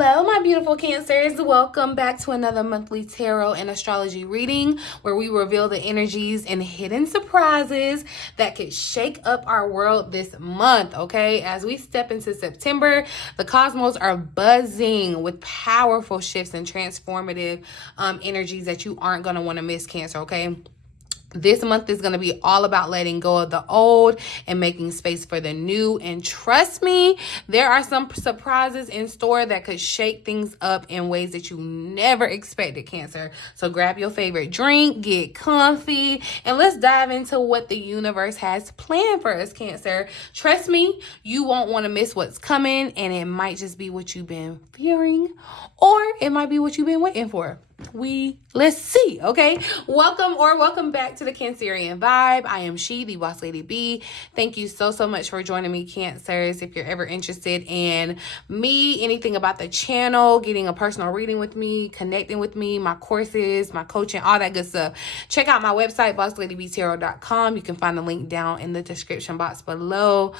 Hello, my beautiful Cancers. Welcome back to another monthly tarot and astrology reading where we reveal the energies and hidden surprises that could shake up our world this month, okay? As we step into September, the cosmos are buzzing with powerful shifts and transformative energies that you aren't going to want to miss, Cancer, okay? This month is going to be all about letting go of the old and making space for the new. And trust me, there are some surprises in store that could shake things up in ways that you never expected, Cancer. So grab your favorite drink, get comfy, and let's dive into what the universe has planned for us, Cancer. Trust me, you won't want to miss what's coming, and it might just be what you've been fearing, or it might be what you've been waiting for. Let's see, okay? Welcome back to the Cancerian Vibe. I am She, the Boss Lady B. Thank you so much for joining me, Cancers. If you're ever interested in me, anything about the channel, getting a personal reading with me, connecting with me, my courses, my coaching, all that good stuff, check out my website, bossladybtarot.com. You can find the link down in the description box below.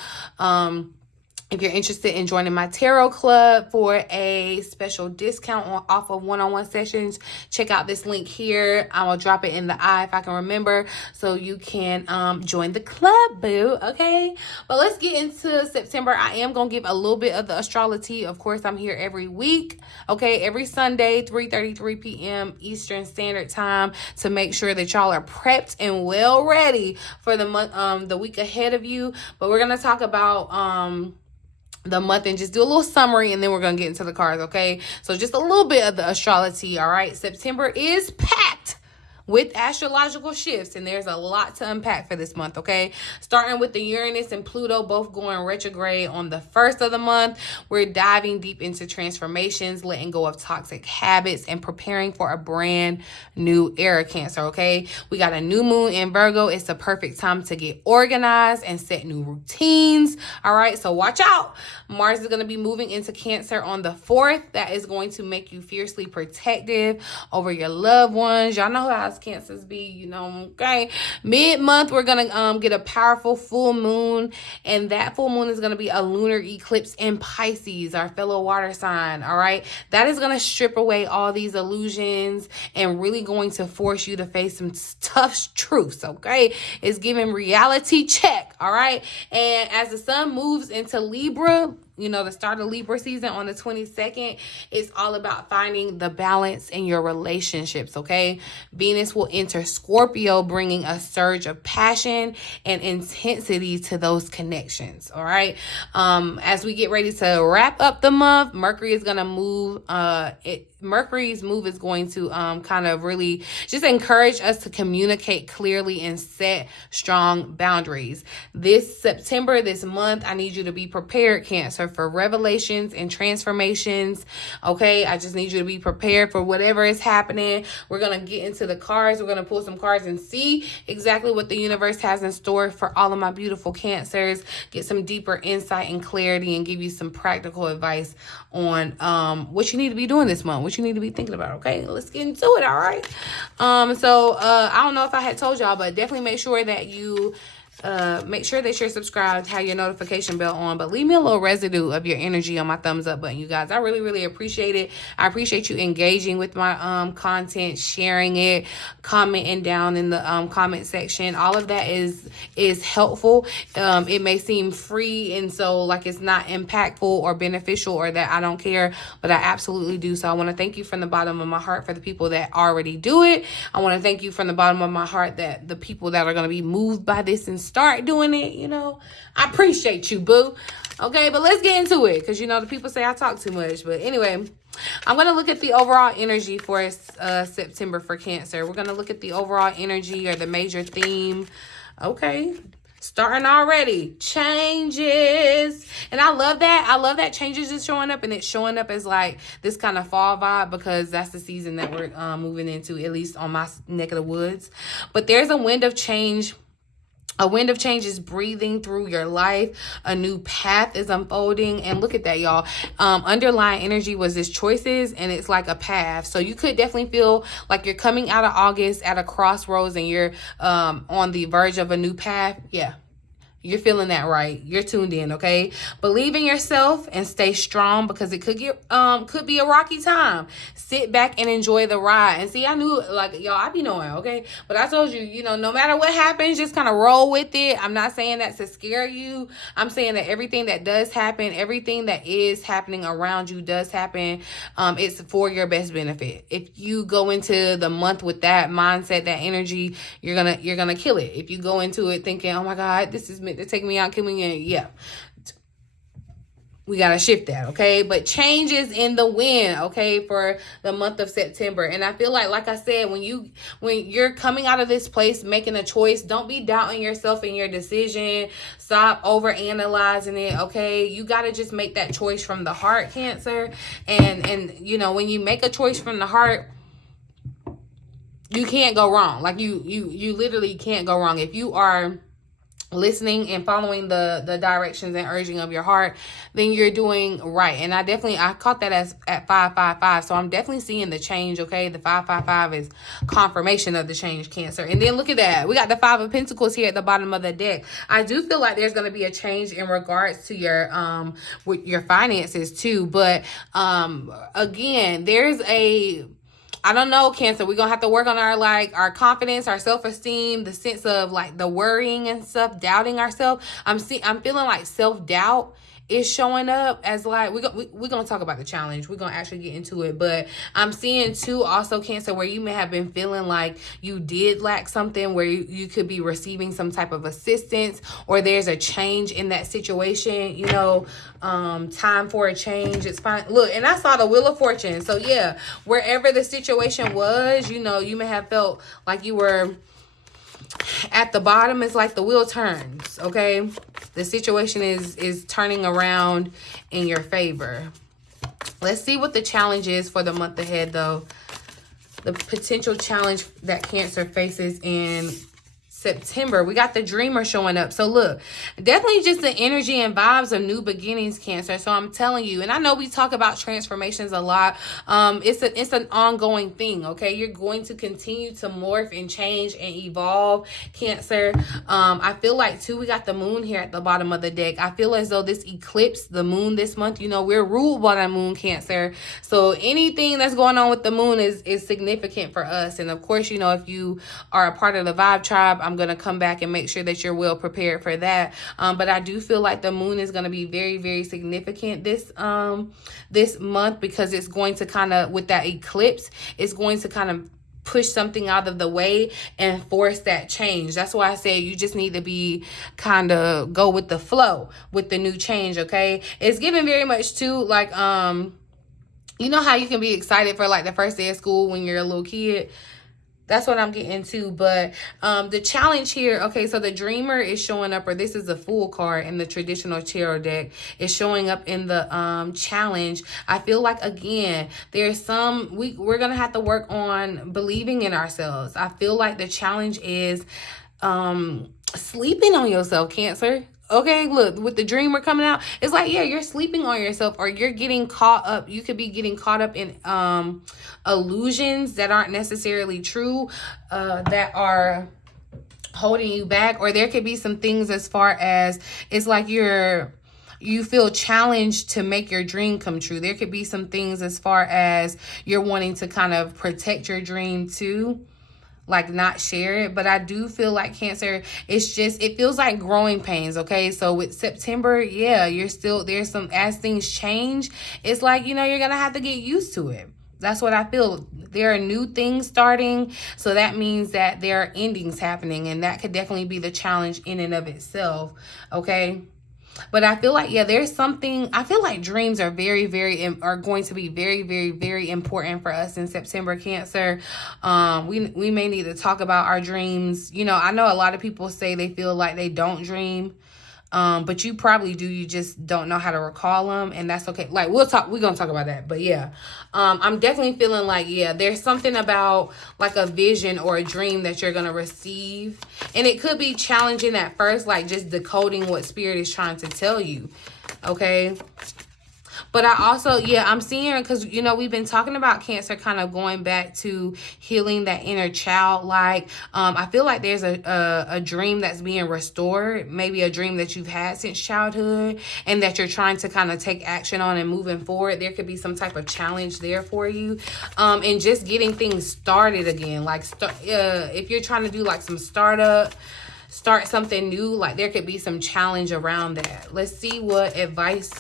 If you're interested in joining my tarot club for a special discount off of one-on-one sessions, check out this link here. I will drop it in the eye if I can remember, so you can join the club, boo, okay? But let's get into September. I am going to give a little bit of the Astrolo-tea. Of course, I'm here every week, okay? Every Sunday, 3:33 p.m. Eastern Standard Time, to make sure that y'all are prepped and well ready for the month, the week ahead of you. But we're going to talk about the month and just do a little summary, and then we're going to get into the cards, okay? So just a little bit of the astrology, all right? September is packed with astrological shifts, and there's a lot to unpack for this month, okay? Starting with the Uranus and Pluto both going retrograde on the 1st of the month, we're diving deep into transformations, letting go of toxic habits, and preparing for a brand new era, Cancer, okay? We got a new moon in Virgo. It's the perfect time to get organized and set new routines, all right? So watch out. Mars is going to be moving into Cancer on the 4th. That is going to make you fiercely protective over your loved ones. Y'all know how Cancers be, you know, okay? Mid-month, we're gonna get a powerful full moon, and that full moon is gonna be a lunar eclipse in Pisces, our fellow water sign, all right? That is gonna strip away all these illusions and really going to force you to face some tough truths, okay? It's giving reality check, all right? And as the sun moves into Libra, you know, the start of Libra season on the 22nd, it's all about finding the balance in your relationships, okay? Venus will enter Scorpio, bringing a surge of passion and intensity to those connections, all right? As we get ready to wrap up the month, Mercury is going to move. Mercury's move is going to kind of really just encourage us to communicate clearly and set strong boundaries. This September, this month, I need you to be prepared, Cancer, for revelations and transformations, okay? I just need you to be prepared for whatever is happening. We're going to get into the cards. We're going to pull some cards and see exactly what the universe has in store for all of my beautiful Cancers, get some deeper insight and clarity, and give you some practical advice on what you need to be doing this month, what you need to be thinking about, okay? Let's get into it, all right? I don't know if I had told y'all, but definitely make sure that you make sure that you're subscribed, have your notification bell on, but leave me a little residue of your energy on my thumbs up button, you guys. I really appreciate it. I appreciate you engaging with my content, sharing it, commenting down in the comment section. All of that is helpful. It may seem free, and so like it's not impactful or beneficial, or that I don't care, but I absolutely do. So I want to thank you from the bottom of my heart for the people that already do it. I want to thank you from the bottom of my heart that the people that are going to be moved by this and start doing it, you know, I appreciate you, boo. Okay, but let's get into it, because, you know, the people say I talk too much. But anyway, I'm going to look at the overall energy for September for Cancer. We're going to look at the overall energy, or the major theme. Okay, starting already. Changes. And I love that. I love that changes is showing up, and it's showing up as like this kind of fall vibe, because that's the season that we're moving into, at least on my neck of the woods. But there's a wind of change. A wind of change is breathing through your life. A new path is unfolding. And look at that, y'all. Underlying energy was this choices, and it's like a path. So you could definitely feel like you're coming out of August at a crossroads, and you're on the verge of a new path. Yeah. You're feeling that right. You're tuned in, okay? Believe in yourself and stay strong because it could be a rocky time. Sit back and enjoy the ride. And see, I knew, like, y'all, I be knowing, okay? But I told you, you know, no matter what happens, just kind of roll with it. I'm not saying that to scare you. I'm saying that everything that does happen, everything that is happening around you does happen. It's for your best benefit. If you go into the month with that mindset, that energy, you're gonna kill it. If you go into it thinking, oh my God, this is meant to take me out, kill me in, yeah. We got to shift that, okay? But change is in the wind, okay, for the month of September. And I feel like I said, when you're coming out of this place, making a choice, don't be doubting yourself in your decision. Stop over analyzing it, okay? You got to just make that choice from the heart, Cancer. And you know, when you make a choice from the heart, you can't go wrong. Like you literally can't go wrong. If you are listening and following the directions and urging of your heart, then you're doing right. And I caught that as at 555. So I'm definitely seeing the change, okay? The 555 is confirmation of the change, Cancer. And then look at that. We got the 5 of Pentacles here at the bottom of the deck. I do feel like there's going to be a change in regards to your with your finances too. But again, there's I don't know, Cancer. We're going to have to work on our confidence, our self-esteem, the sense of like the worrying and stuff, doubting ourselves. I'm feeling like self-doubt is showing up as like, we're going to talk about the challenge. We're going to actually get into it. But I'm seeing too also, Cancer, where you may have been feeling like you did lack something, where you could be receiving some type of assistance, or there's a change in that situation, you know, time for a change. It's fine. Look, and I saw the Wheel of Fortune. So yeah, wherever the situation was, you know, you may have felt like you were at the bottom. It's like the wheel turns, okay? The situation is turning around in your favor. Let's see what the challenge is for the month ahead, though. The potential challenge that Cancer faces in September. We got the Dreamer showing up. So look, definitely just the energy and vibes of new beginnings, Cancer. So I'm telling you, and I know we talk about transformations a lot. It's an ongoing thing, okay? You're going to continue to morph and change and evolve, Cancer. I feel like too, we got the moon here at the bottom of the deck. I feel as though this eclipse, the moon this month, you know, we're ruled by the moon, Cancer. So anything that's going on with the moon is significant for us. And of course, you know, if you are a part of the Vibe Tribe, I'm going to come back and make sure that you're well prepared for that. But I do feel like the moon is going to be very, very significant this month, because it's going to kind of, with that eclipse, it's going to kind of push something out of the way and force that change. That's why I say you just need to be kind of go with the flow with the new change, okay? It's giving very much too, like, you know how you can be excited for like the first day of school when you're a little kid? That's what I'm getting to. But the challenge here, okay, so the Dreamer is showing up, or this is a Fool card in the traditional tarot deck, is showing up in the challenge. I feel like, again, there's we're going to have to work on believing in ourselves. I feel like the challenge is sleeping on yourself, Cancer. Okay, look, with the Dreamer coming out, it's like, yeah, you're sleeping on yourself, or you're getting caught up. You could be getting caught up in illusions that aren't necessarily true, that are holding you back. Or there could be some things as far as, it's like you feel challenged to make your dream come true. There could be some things as far as you're wanting to kind of protect your dream too, like not share it. But I do feel like, Cancer, it feels like growing pains, okay? So with September, yeah, there's some, as things change, it's like, you know, you're gonna have to get used to it. That's what I feel. There are new things starting, so that means that there are endings happening, and that could definitely be the challenge in and of itself, okay? But I feel like, yeah, there's something, I feel like dreams are are going to be very, very, very important for us in September, Cancer. We may need to talk about our dreams. You know, I know a lot of people say they feel like they don't dream. But you probably do. You just don't know how to recall them, and that's okay. Like, we're gonna talk about that. But yeah, I'm definitely feeling like, yeah, there's something about like a vision or a dream that you're gonna receive, and it could be challenging at first, like just decoding what Spirit is trying to tell you. Okay. But I also, yeah, I'm seeing, because, you know, we've been talking about Cancer kind of going back to healing that inner child. Like, I feel like there's a dream that's being restored, maybe a dream that you've had since childhood and that you're trying to kind of take action on and moving forward. There could be some type of challenge there for you. And just getting things started again. Like, if you're trying to do like some start something new, like there could be some challenge around that. Let's see what advice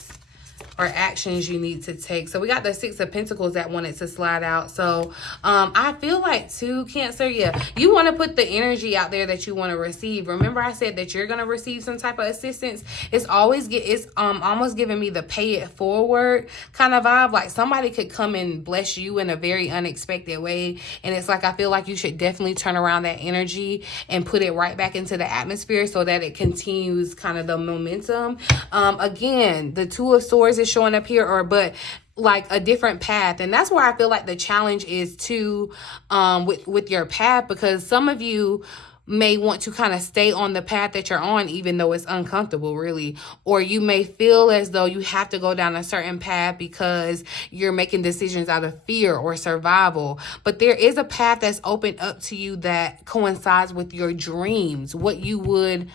or actions you need to take. So we got the Six of Pentacles that wanted to slide out. So I feel like too, Cancer, yeah, you want to put the energy out there that you want to receive. Remember I said that you're going to receive some type of assistance. It's always almost giving me the pay it forward kind of vibe. Like somebody could come and bless you in a very unexpected way. And it's like, I feel like you should definitely turn around that energy and put it right back into the atmosphere so that it continues kind of the momentum. Again, the Two of Swords is showing up here, but like a different path. And that's where I feel like the challenge is too, with your path, because some of you may want to kind of stay on the path that you're on, even though it's uncomfortable, really. Or you may feel as though you have to go down a certain path because you're making decisions out of fear or survival. But there is a path that's opened up to you that coincides with your dreams, what you would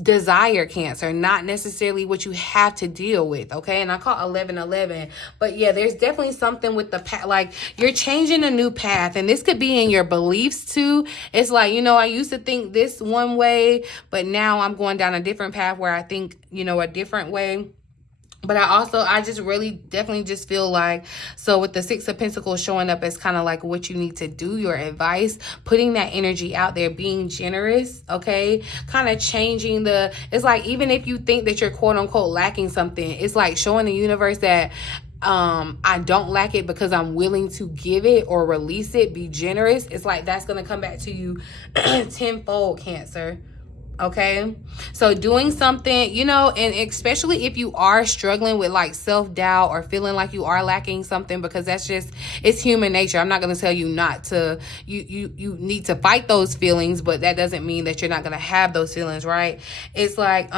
desire, Cancer, not necessarily what you have to deal with. Okay, and I call 1111, but yeah, there's definitely something with the path, like you're changing a new path, and this could be in your beliefs too. It's like, you know, I used to think this one way, but now I'm going down a different path where I think, you know, a different way. But I just really definitely just feel like, so with the Six of Pentacles showing up as kind of like what you need to do, your advice, putting that energy out there, being generous, okay? Kind of changing it's like, even if you think that you're quote unquote lacking something, it's like showing the universe that I don't lack it because I'm willing to give it or release it, be generous. It's like that's going to come back to you tenfold, Cancer. Okay, so doing something, you know, and especially if you are struggling with like self-doubt or feeling like you are lacking something, because it's human nature. I'm not going to tell you not to, you need to fight those feelings, but that doesn't mean that you're not going to have those feelings, right? It's like,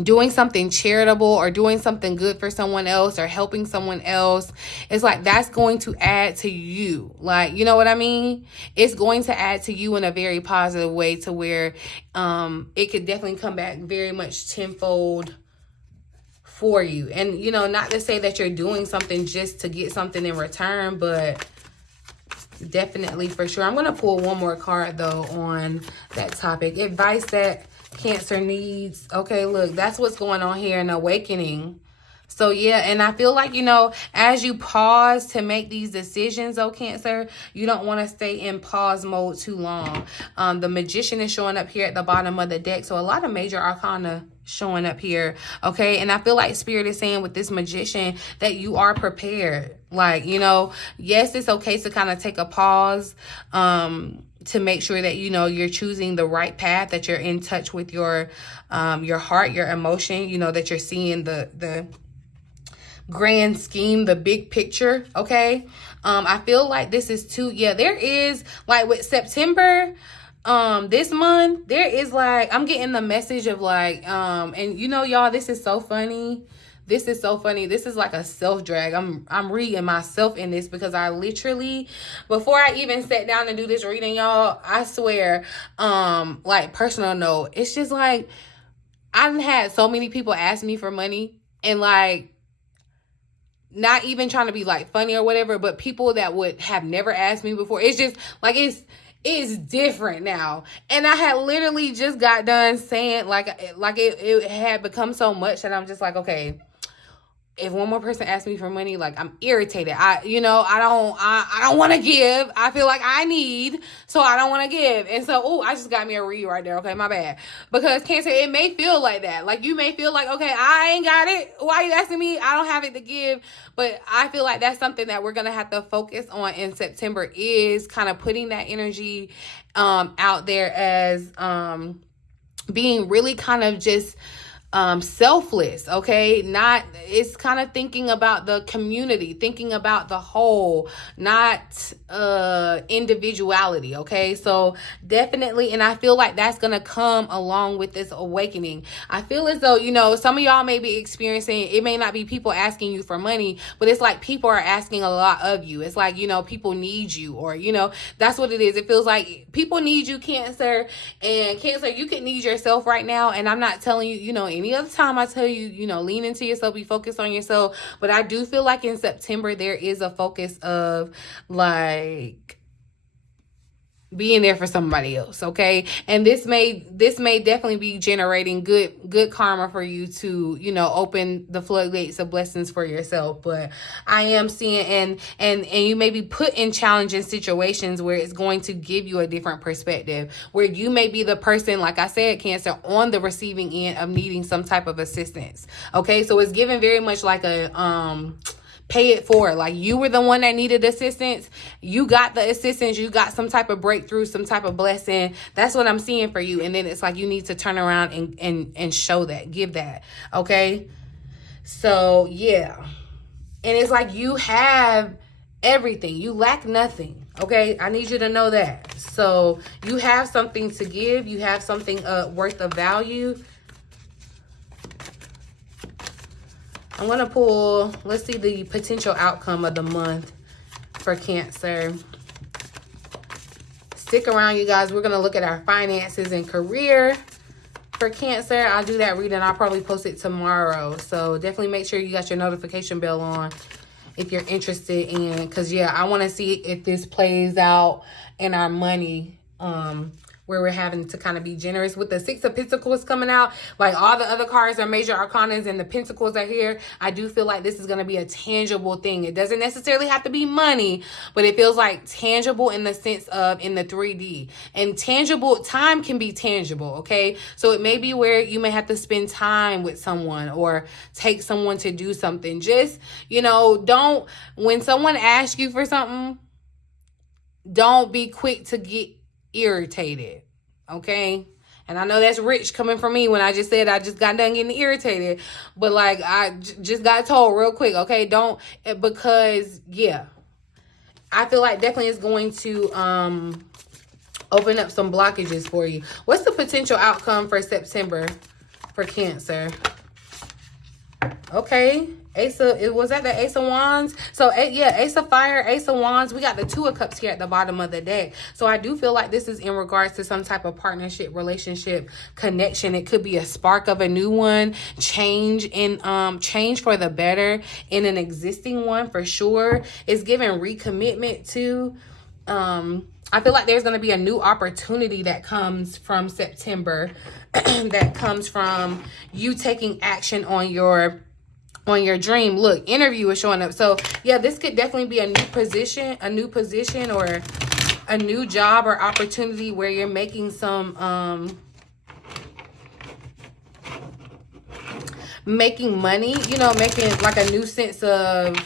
doing something charitable or doing something good for someone else or helping someone else. It's like that's going to add to you. Like, you know what I mean? It's going to add to you in a very positive way to where it could definitely come back very much tenfold for you. And, you know, not to say that you're doing something just to get something in return, but definitely for sure. I'm going to pull one more card though on that topic. Advice that Cancer needs. Okay, look, that's what's going on here, an awakening. So yeah, and I feel like, you know, as you pause to make these decisions, oh Cancer, you don't want to stay in pause mode too long. The Magician is showing up here at the bottom of the deck. So a lot of major arcana showing up here. Okay, and I feel like Spirit is saying with this Magician that you are prepared. Like, you know, yes, it's okay to kind of take a pause, to make sure that, you know, you're choosing the right path, that you're in touch with your heart, your emotion, you know, that you're seeing the grand scheme, the big picture. Okay. I feel like this is too, yeah, there is like with September, this month, there is like, I'm getting the message of like, and you know, y'all, this is so funny. This is so funny. This is like a self-drag. I'm reading myself in this because I literally, before I even sat down to do this reading, y'all, I swear, like personal note, it's just like, I've had so many people ask me for money and like, not even trying to be like funny or whatever, but people that would have never asked me before. It's just like, it's different now. And I had literally just got done saying like it had become so much that I'm just like, okay, if one more person asks me for money, like I'm irritated. I don't want to give. I feel like I need, so I don't want to give. And so, oh, I just got me a read right there. Okay, my bad. Because Cancer, it may feel like that. Like you may feel like, okay, I ain't got it. Why are you asking me? I don't have it to give. But I feel like that's something that we're going to have to focus on in September, is kind of putting that energy out there as being really kind of just selfless, okay? Not, it's kind of thinking about the community, thinking about the whole, not individuality, okay? So definitely, and I feel like that's gonna come along with this awakening. I feel as though, you know, some of y'all may be experiencing, it may not be people asking you for money, but it's like people are asking a lot of you. It's like, you know, people need you, or, you know, that's what it is. It feels like people need you, Cancer. And Cancer, you can need yourself right now. And I'm not telling you, you know, any other time I tell you, you know, lean into yourself, be focused on yourself. But I do feel like in September, there is a focus of like being there for somebody else, okay? And this may definitely be generating good karma for you to, you know, open the floodgates of blessings for yourself. But I am seeing, and you may be put in challenging situations where it's going to give you a different perspective, where you may be the person, like I said, Cancer, on the receiving end of needing some type of assistance, okay? So it's given very much like a pay it forward. Like you were the one that needed assistance. You got the assistance. You got some type of breakthrough, some type of blessing. That's what I'm seeing for you. And then it's like you need to turn around and show that, give that. Okay. So yeah. And it's like you have everything. You lack nothing. Okay. I need you to know that. So you have something to give. You have something worth of value. I'm going to pull, let's see the potential outcome of the month for Cancer. Stick around, you guys. We're going to look at our finances and career for Cancer. I'll do that reading. I'll probably post it tomorrow. So definitely make sure you got your notification bell on if you're interested in, because yeah, I want to see if this plays out in our money, where we're having to kind of be generous with the Six of Pentacles coming out. Like all the other cards are major arcanas and the Pentacles are here. I do feel like this is going to be a tangible thing. It doesn't necessarily have to be money, but it feels like tangible in the sense of in the 3D. And tangible, time can be tangible, okay? So it may be where you may have to spend time with someone or take someone to do something. Just, you know, when someone asks you for something, don't be quick to get irritated, okay? And I know that's rich coming from me when I just said I just got done getting irritated, but like I just got told real quick, okay? Don't, because yeah, I feel like definitely it's going to open up some blockages for you. What's the potential outcome for September for Cancer? Okay, was that the Ace of Wands? So yeah, Ace of Fire, Ace of Wands. We got the Two of Cups here at the bottom of the deck. So I do feel like this is in regards to some type of partnership, relationship, connection. It could be a spark of a new one, change for the better in an existing one for sure. It's giving recommitment to. I feel like there's going to be a new opportunity that comes from September that comes from you taking action on your dream. Look, interview is showing up. So yeah, this could definitely be a new position or a new job or opportunity where you're making some making money, you know, making like a new sense of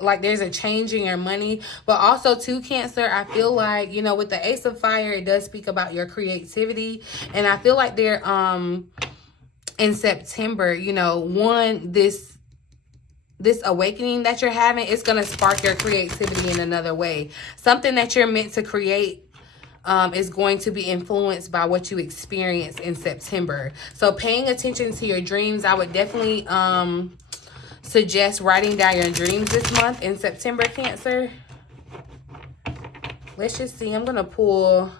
like there's a change in your money. But also too, Cancer, I feel like, you know, with the Ace of Fire, it does speak about your creativity. And I feel like they're in September, you know, this awakening that you're having, it's going to spark your creativity in another way. Something that you're meant to create is going to be influenced by what you experience in September. So paying attention to your dreams, I would definitely suggest writing down your dreams this month in September, Cancer. Let's just see. I'm going to pull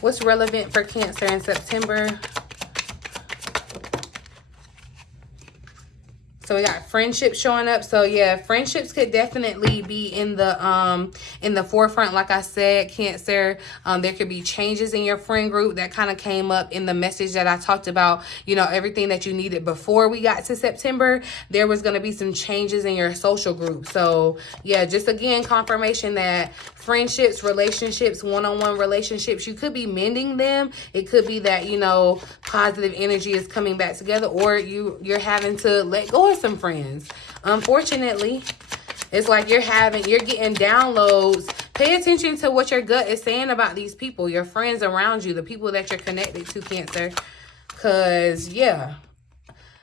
what's relevant for Cancer in September. So we got friendships showing up. So yeah, friendships could definitely be in the forefront. Like I said, Cancer, there could be changes in your friend group that kind of came up in the message that I talked about. You know, everything that you needed before we got to September, there was going to be some changes in your social group. So yeah, just again, confirmation that friendships, relationships, one-on-one relationships, you could be mending them. It could be that, you know, positive energy is coming back together, or you're having to let go of some friends. Unfortunately, it's like you're getting downloads Pay attention to what your gut is saying about these people, your friends around you, the people that you're connected to, Cancer. Because, yeah.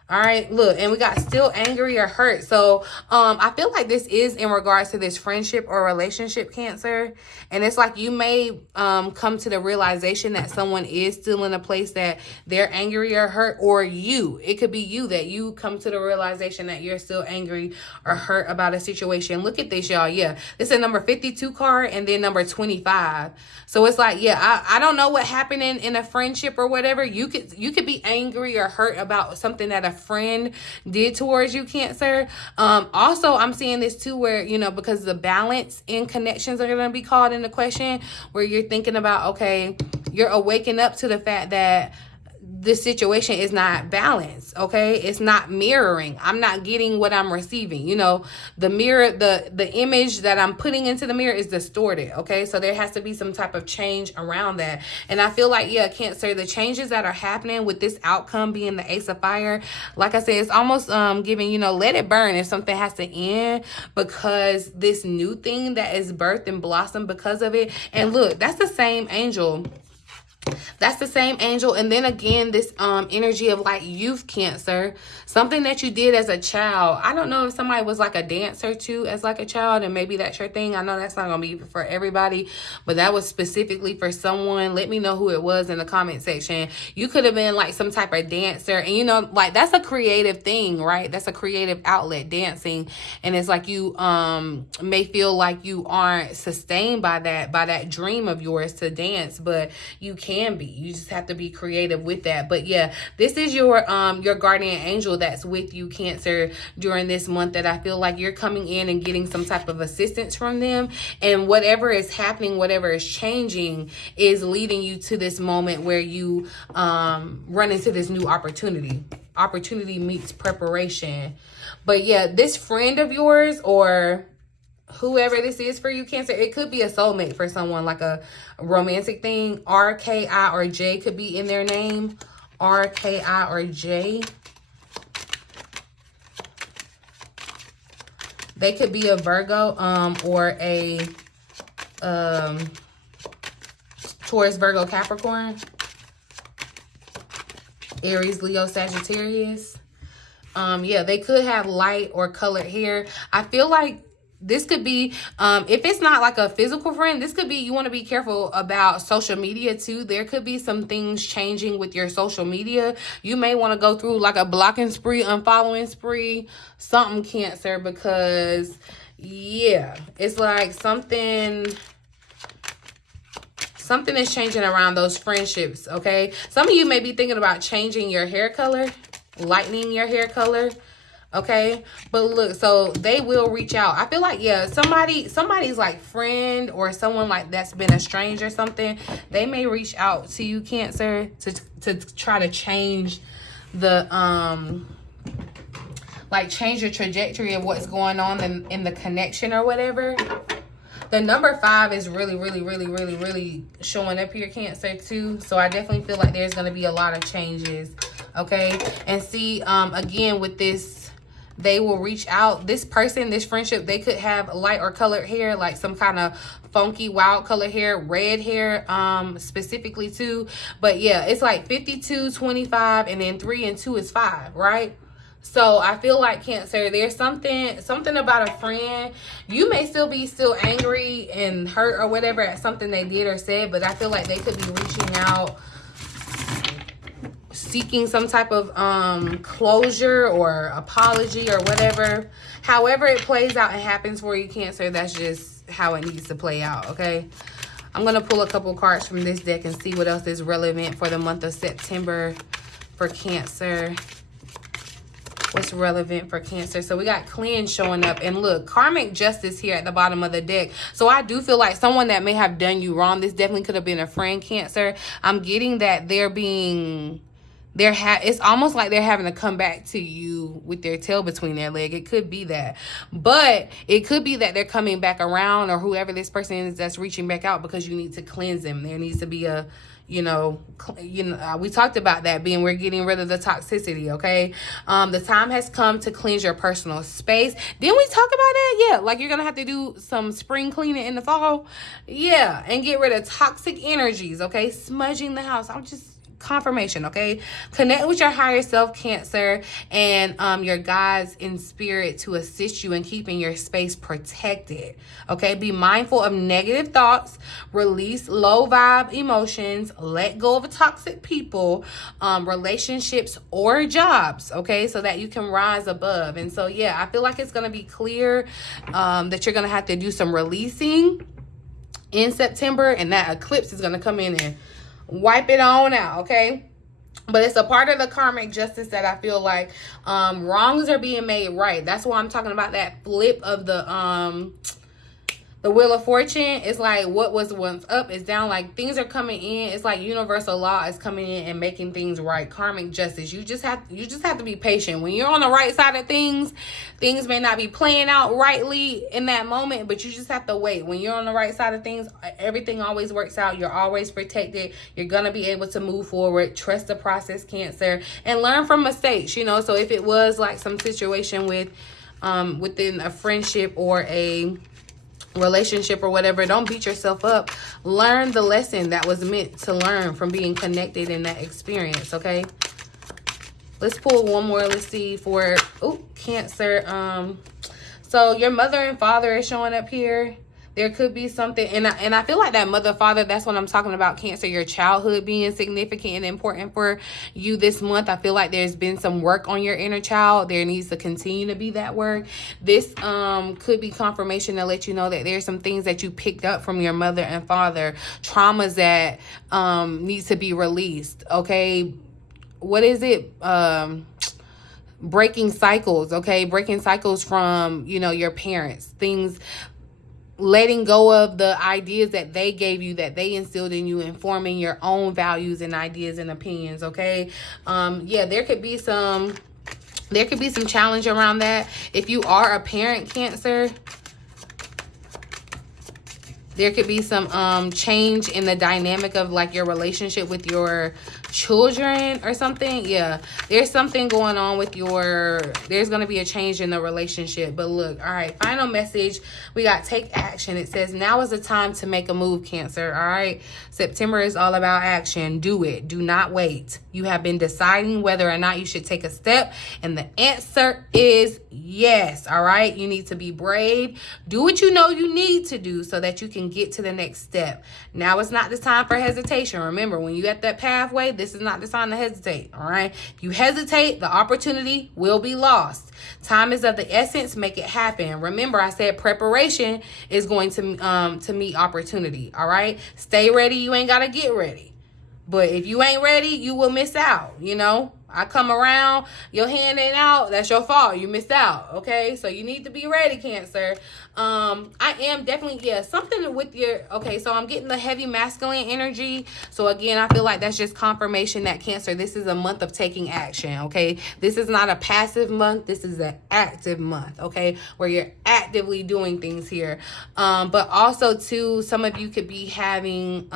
All right, look, and we got still angry or hurt. So I feel like this is in regards to this friendship or relationship, Cancer. And it's like you may come to the realization that someone is still in a place that they're angry or hurt, or you. It could be you, that you come to the realization that you're still angry or hurt about a situation. Look at this, y'all. Yeah, this is a number 52 card and then number 25. So it's like, yeah, I don't know what happened in a friendship or whatever. You could be angry or hurt about something that a friend did towards you, Cancer. Also, I'm seeing this too where, you know, because the balance in connections are going to be called into question, where you're thinking about, okay, you're awakening up to the fact that this situation is not balanced, okay? It's not mirroring. I'm not getting what I'm receiving. You know, the mirror, the image that I'm putting into the mirror is distorted, okay? So there has to be some type of change around that. And I feel like, yeah, Cancer, the changes that are happening with this outcome being the Ace of Fire, like I said, it's almost giving, you know, let it burn if something has to end, because this new thing that is birthed and blossomed because of it. And look, that's the same angel. That's the same angel. And then again, this energy of like youth, Cancer, something that you did as a child. I don't know if somebody was like a dancer too as like a child, and maybe that's your thing. I know that's not gonna be for everybody, but that was specifically for someone. Let me know who it was in the comment section. You could have been like some type of dancer, and you know, like that's a creative thing, right? That's a creative outlet, dancing. And it's like you may feel like you aren't sustained by that dream of yours to dance, but you can be. You just have to be creative with that. But yeah, this is your guardian angel that's with you, Cancer, during this month, that I feel like you're coming in and getting some type of assistance from them. And whatever is happening, whatever is changing, is leading you to this moment where you run into this new opportunity. Opportunity meets preparation. But yeah, this friend of yours, or whoever this is for you, Cancer, it could be a soulmate for someone, like a romantic thing. R, K, I, or J could be in their name. R, K, I, or J. They could be a Virgo or a Taurus, Virgo, Capricorn, Aries, Leo, Sagittarius. Yeah, they could have light or colored hair. I feel like this could be, if it's not like a physical friend, this could be, you want to be careful about social media too. There could be some things changing with your social media. You may want to go through like a blocking spree, unfollowing spree, something, Cancer, because yeah, it's like something is changing around those friendships, okay? Some of you may be thinking about changing your hair color, lightening your hair color. Okay, but look, so they will reach out. I feel like, yeah, somebody's like friend or someone like that's been estranged or something. They may reach out to you, Cancer, to try to change the like change your trajectory of what's going on in the connection or whatever. The number 5 is really showing up here, Cancer, too. So I definitely feel like there's going to be a lot of changes, okay? And see, again, with this, they will reach out. This person, this friendship, they could have light or colored hair, like some kind of funky, wild color hair, red hair, specifically too. But yeah, it's like 52, 25, and then 3 and 2 is 5, right? So I feel like, Cancer, there's something about a friend. You may still be angry and hurt or whatever at something they did or said, but I feel like they could be reaching out, seeking some type of closure or apology or whatever. However it plays out and happens for you, Cancer, that's just how it needs to play out, okay? I'm going to pull a couple cards from this deck and see what else is relevant for the month of September for Cancer. What's relevant for Cancer? So we got cleanse showing up, and look, karmic justice here at the bottom of the deck. So I do feel like someone that may have done you wrong, this definitely could have been a friend, Cancer. I'm getting that it's almost like they're having to come back to you with their tail between their leg. It could be that, but it could be that they're coming back around, or whoever this person is that's reaching back out, because you need to cleanse them. There needs to be a we talked about that being, we're getting rid of the toxicity, okay? The time has come to cleanse your personal space. Didn't we talk about that? Yeah, like you're gonna have to do some spring cleaning in the fall. Yeah, and get rid of toxic energies, okay? Smudging the house. I'm just confirmation, okay? Connect with your higher self, Cancer, and your guides in spirit to assist you in keeping your space protected, okay? Be mindful of negative thoughts, release low vibe emotions, let go of toxic people, relationships, or jobs, okay? So that you can rise above. And so, yeah, I feel like it's going to be clear that you're going to have to do some releasing in September, and that eclipse is going to come in and wipe it on out, okay? But it's a part of the karmic justice that I feel like wrongs are being made right. That's why I'm talking about that flip of the Wheel of Fortune. Is like what was once up is down. Like things are coming in. It's like universal law is coming in and making things right. Karmic justice. You just have to be patient. When you're on the right side of things, things may not be playing out rightly in that moment, but you just have to wait. When you're on the right side of things, everything always works out. You're always protected. You're gonna be able to move forward. Trust the process, Cancer, and learn from mistakes. So if it was like some situation with within a friendship or a relationship or whatever, don't beat yourself up. Learn the lesson that was meant to learn from being connected in that experience, okay? Let's pull one more. Let's see for Cancer. So your mother and father is showing up here. There could be something, and I feel like that mother, father, that's what I'm talking about, Cancer, your childhood being significant and important for you this month. I feel like there's been some work on your inner child. There needs to continue to be that work. This could be confirmation to let you know that there's some things that you picked up from your mother and father, traumas that needs to be released, okay? What is it? Breaking cycles, okay? Breaking cycles from, your parents, things, letting go of the ideas that they gave you, that they instilled in you, and forming your own values and ideas and opinions, okay? Yeah, there could be some challenge around that. If you are a parent, Cancer, there could be some change in the dynamic of like your relationship with your children or something. Yeah, there's something going on with there's going to be a change in the relationship. But look, all right, final message. We got take action. It says now is the time to make a move, Cancer. All right, September is all about action. Do it. Do not wait. You have been deciding whether or not you should take a step, and the answer is yes. All right, you need to be brave. Do what you know you need to do so that you can get to the next step. Now is not the time for hesitation. Remember, when you at that pathway, this is not the time to hesitate, all right? If you hesitate, the opportunity will be lost. Time is of the essence. Make it happen. Remember, I said preparation is going to meet opportunity, all right? Stay ready. You ain't got to get ready. But if you ain't ready, you will miss out, I come around, your hand ain't out, that's your fault. You missed out, okay? So you need to be ready, Cancer. I am definitely, something with okay, so I'm getting the heavy masculine energy. So again, I feel like that's just confirmation that Cancer, this is a month of taking action, okay? This is not a passive month. This is an active month, okay? Where you're actively doing things here. But also, too, some of you could be having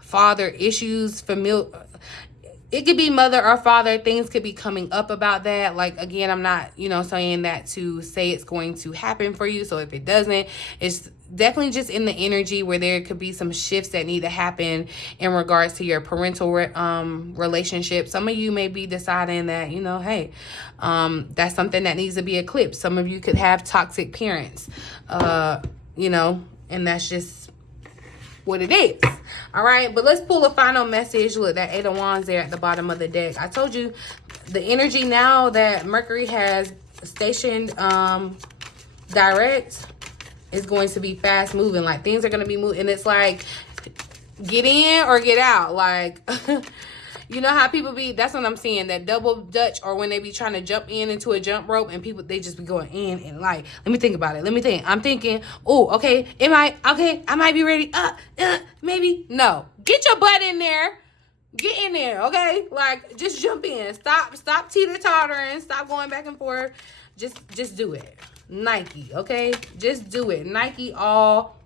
father issues, it could be mother or father. Things could be coming up about that. Like, again, I'm not, saying that to say it's going to happen for you. So if it doesn't, it's definitely just in the energy where there could be some shifts that need to happen in regards to your parental relationship. Some of you may be deciding that, hey, that's something that needs to be eclipsed. Some of you could have toxic parents, and that's just what it is. All right, but let's pull a final message. Look, that 8 of Wands there at the bottom of the deck. I told you the energy now that Mercury has stationed direct is going to be fast moving. Like, things are going to be moving, and it's like get in or get out. Like, you know how people be, that's what I'm seeing, that double dutch, or when they be trying to jump into a jump rope and people, they just be going in and like, let me think about it. I'm thinking, oh, okay, I might be ready. Maybe. No. Get your butt in there. Get in there, okay? Like, just jump in. Stop teeter-tottering. Stop going back and forth. Just do it. Nike, okay? Just do it. Nike all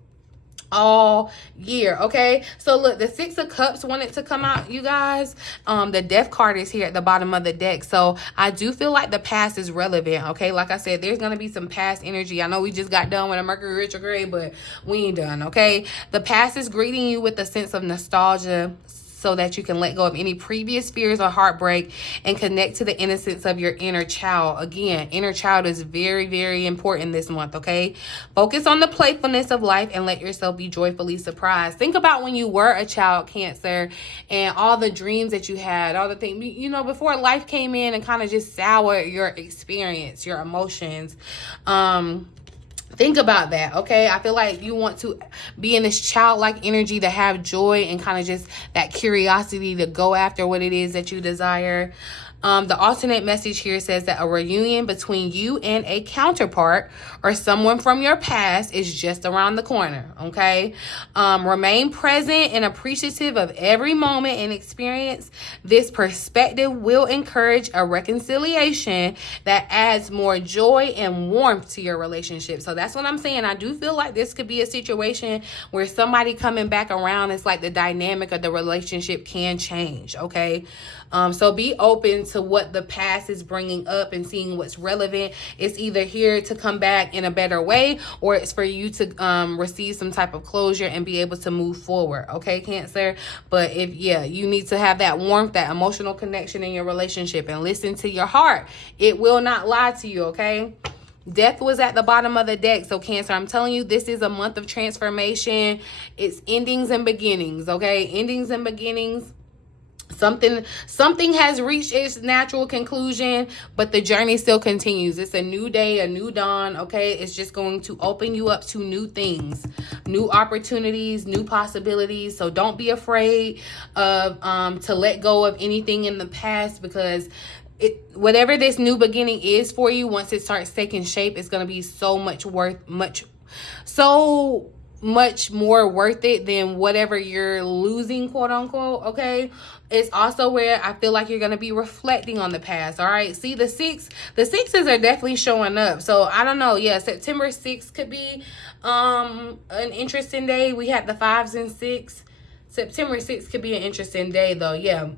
all year. Okay, so look, the Six of Cups wanted to come out, you guys. The Death card is here at the bottom of the deck, so I do feel like the past is relevant. Okay, like I said, there's gonna be some past energy. I know we just got done with a Mercury retrograde, but we ain't done. Okay, the past is greeting you with a sense of nostalgia, so that you can let go of any previous fears or heartbreak and connect to the innocence of your inner child. Again, inner child is very, very important this month, okay? Focus on the playfulness of life and let yourself be joyfully surprised. Think about when you were a child, Cancer, and all the dreams that you had, all the things, you know, before life came in and kind of just soured your experience, your emotions. Think about that, okay? I feel like you want to be in this childlike energy, to have joy and kind of just that curiosity to go after what it is that you desire. The alternate message here says that a reunion between you and a counterpart or someone from your past is just around the corner, okay? Remain present and appreciative of every moment and experience. This perspective will encourage a reconciliation that adds more joy and warmth to your relationship. So that's what I'm saying. I do feel like this could be a situation where somebody coming back around, it's like the dynamic of the relationship can change, okay? So be open to what the past is bringing up and seeing what's relevant. It's either here to come back in a better way, or it's for you to receive some type of closure and be able to move forward. Okay, Cancer? But you need to have that warmth, that emotional connection in your relationship, and listen to your heart. It will not lie to you, okay? Death was at the bottom of the deck. So Cancer, I'm telling you, this is a month of transformation. It's endings and beginnings, okay? Endings and beginnings. Something has reached its natural conclusion, but the journey still continues. It's a new day, a new dawn, okay? It's just going to open you up to new things, new opportunities, new possibilities. So don't be afraid of to let go of anything in the past, because whatever this new beginning is for you, once it starts taking shape, it's going to be so much more worth it than whatever you're losing, quote unquote, okay? It's also where I feel like you're going to be reflecting on the past, all right? See, the sixes are definitely showing up. So I don't know. Yeah, September 6th could be an interesting day. We had the 5s and 6. September 6th could be an interesting day though. Yeah.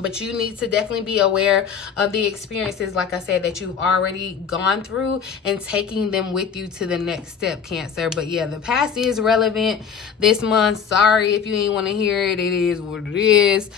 But you need to definitely be aware of the experiences, like I said, that you've already gone through, and taking them with you to the next step, Cancer. But yeah, the past is relevant this month. Sorry if you ain't want to hear it. It is what it is.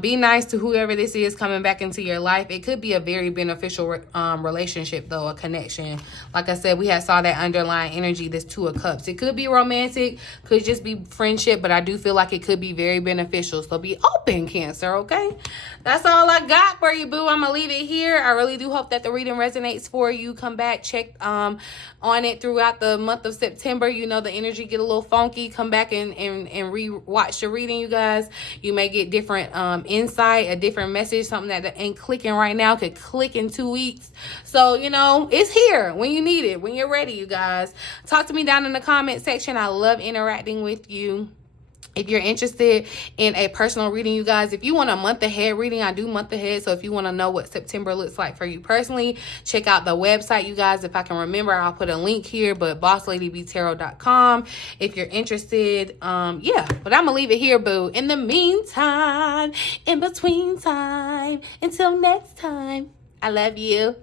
Be nice to whoever this is coming back into your life. It could be a very beneficial relationship, though, a connection. Like I said, we saw that underlying energy, this Two of Cups. It could be romantic, could just be friendship, but I do feel like it could be very beneficial. So be open, Cancer, okay? That's all I got for you, boo. I'm gonna leave it here. I really do hope that the reading resonates for you. Come back, check on it throughout the month of September. You know, the energy get a little funky. Come back and re-watch the reading, you guys. You may get different insight, a different message, something that ain't clicking right now could click in 2 weeks. So, you know, it's here when you need it, when you're ready, you guys. Talk to me down in the comment section. I love interacting with you. If you're interested in a personal reading, you guys, if you want a month ahead reading, I do month ahead. So if you want to know what September looks like for you personally, check out the website, you guys. If I can remember, I'll put a link here, but bossladybtarot.com if you're interested. Yeah, but I'm gonna leave it here, boo. In the meantime, in between time, until next time, I love you.